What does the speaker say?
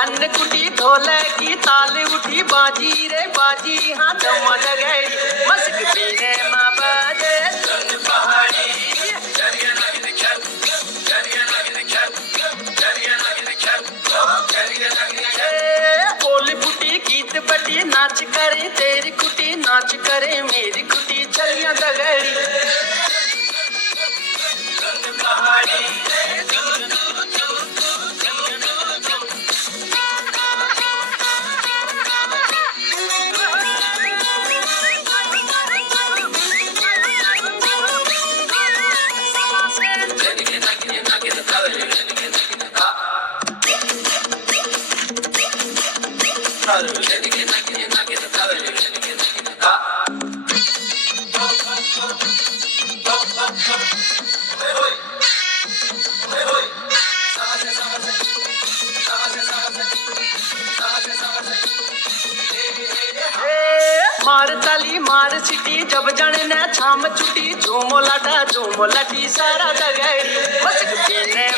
कन्न कुटी ढोले की ताल उठी बाजी रे बाजी हाँ दमा दगड़ी मस्क पीने माँ बाजे सुन पहाड़ी बोल फुटी गीत बटी नाच करे तेरी कुटी नाच करे मेरी कुटी चलिया दगड़ी पहाड़ी मार ताली मार सिटी जब जने ने छाम छुटी झूमो लाटा झूमो लटी सारा दगड़ी मस्क पीने